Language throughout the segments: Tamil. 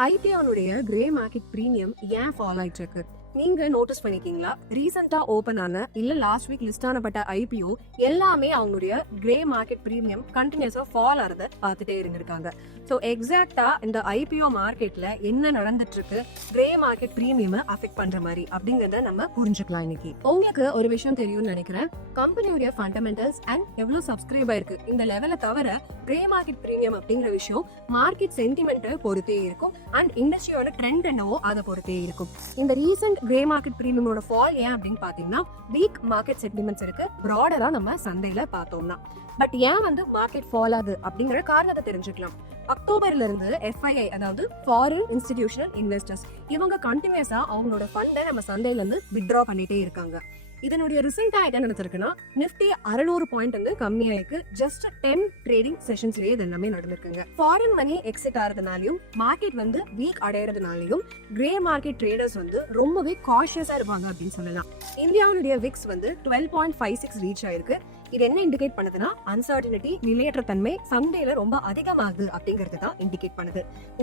ஐபிஓனுடைய கிரே மார்க்கெட் பிரீமியம் ஏன் ஃபால் ஆயிட்டு இருக்கு? நீங்க நோட்டீஸ் பண்ணிருக்கீங்களா? ரீசெண்டா ஓபன் ஆன இல்ல லாஸ்ட் வீக் லிஸ்ட் ஆனப்பட்ட ஐபிஓ எல்லாமே அவங்களுடைய கிரே மார்க்கெட் பிரீமியம் கண்டினியூஸா ஃபால் ஆறத பார்த்துட்டே இருந்திருக்காங்க. ஸோ எக்ஸாக்டா இந்த ஐபிஓ மார்க்கெட்ல என்ன நடந்துட்டு இருக்கு, கிரே மார்க்கெட் பிரீமியம் அஃபெக்ட் பண்ற மாதிரி அப்படிங்கறத நம்ம புரிஞ்சுக்கலாம் இன்னைக்கு. உங்களுக்கு ஒரு விஷயம் தெரியும்னு நினைக்கிறேன். கம்பெனியுடைய ஃபண்டமெண்டல்ஸ் அண்ட் எவ்வளவு சப்ஸ்கிரைப் ஆயிருக்கு இந்த லெவலை தவிர கிரே மார்க்கெட் பிரீமியம் அப்படிங்கிற விஷயம் மார்க்கெட் சென்டிமெண்ட்டை பொறுத்தே இருக்கும் அண்ட் இண்டஸ்ட்ரியோட ட்ரெண்ட் என்னவோ அதை பொறுத்தே இருக்கும். இந்த ரீசெண்ட் கிரே மார்க்கெட் பிரீமியமோட ஃபால் ஏன் அப்படின்னு பாத்தீங்கன்னா வீக் மார்க்கெட் சென்டிமெண்ட்ஸ் இருக்கு ப்ராடரா நம்ம சந்தையில பார்த்தோம்னா. பட் ஏன் மார்க்கெட் ஃபால் ஆகுது அப்படிங்கிற காரணத்தை தெரிஞ்சுக்கலாம். அக்டோபர்ல இருந்து எஃப்ஐஐ அதாவது ஃபாரின் இன்ஸ்டிடியூஷனல் இன்வெஸ்டர்ஸ் இவங்க கண்டினியூஸா அவங்களோட ஃபண்டை நம்ம சந்தையில இருந்து வித்ட்ரா பண்ணிட்டே இருக்காங்க. இதனுடைய ரிசல்ட்டா என்ன நடந்திருக்குன்னா நிப்டி 600 பாயிண்ட் கம்மியாயிருக்கு. ஜஸ்ட் 10 ட்ரேடிங் செஷன்ஸ்லயே இது எல்லாமே நடந்திருக்குங்க. ஃபாரின் மணி எக்ஸிட் ஆறதுனாலையும் மார்க்கெட் வீக் அடையறதுனாலையும் கிரே மார்க்கெட் ட்ரேடர்ஸ் ரொம்பவே காஷியஸா இருப்பாங்க அப்படின்னு சொல்லலாம். இந்தியாவுடைய விக்ஸ் 12.56 ரீச் ஆயிருக்கு. இது என்ன இண்டிகேட் பண்ணுதுன்னா அன்சர்டனிட்டி, நிலையற்ற தன்மை சந்தையில ரொம்ப அதிகமாகுது அப்படிங்கிறது தான் இண்டிகேட் பண்ணுது.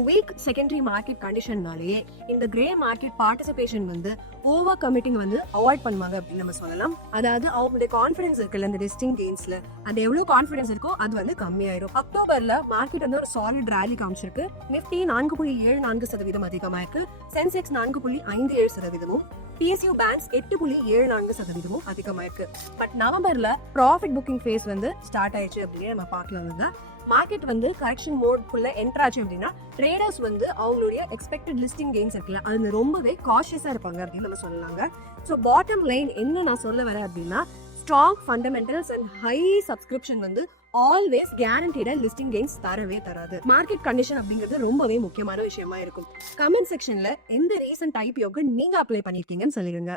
வீக் செகண்டரி மார்க்கெட் கண்டிஷன்னாலேயே இந்த grey market participation over committing avoid பண்ணுவாங்க அப்படின்னு நம்ம சொல்லலாம். அதாவது அவங்களுடைய கான்ஃபிடன்ஸ் இருக்குல்ல இந்த லிஸ்டிங் கெயின்ஸ்ல அந்த எவ்வளவு கான்ஃபிடன்ஸ் இருக்கோ அது கம்மியாயிரும். அக்டோபர்ல மார்க்கெட் ஒரு சாலிட் ரேலி காமிச்சிருக்கு. நிப்டி 4.74% அதிகமா இருக்கு. சென்செக்ஸ் 4.57%, PSU பேங்க்ஸ் 8.74% அதிகமா இருக்கு. பட் நவம்பர்ல ப்ராஃபிட் புக்கிங் ஃபேஸ் ஸ்டார்ட் ஆயிடுச்சு அப்படின்னு நம்ம பார்க்கலாம். மார்க்கெட் கரெக்ஷன் மோட்குள்ள என்டர் ஆச்சு அப்படின்னா ட்ரேடர்ஸ் அவங்களுடைய எக்ஸ்பெக்டட் லிஸ்டிங் கெயின்ஸ் இருக்குல்ல அதுல ரொம்பவே காஷியஸா இருப்பாங்க அப்படின்னு நம்ம சொல்லலாங்க. ஸோ பாட்டம் லைன் என்ன நான் சொல்ல வரேன் அப்படின்னா strong fundamentals and high subscription always கேரண்டீடா லிஸ்டிங் கெயின்ஸ் தரவே தராது. மார்க்கெட் கண்டிஷன் அப்படிங்கிறது ரொம்பவே முக்கியமான விஷயமா இருக்கும். கமெண்ட் செக்ஷன்ல எந்த ரீசன்ட் ஐபிஓக்கு நீங்க அப்ளை பண்ணிருக்கீங்கன்னு சொல்லிடுங்க.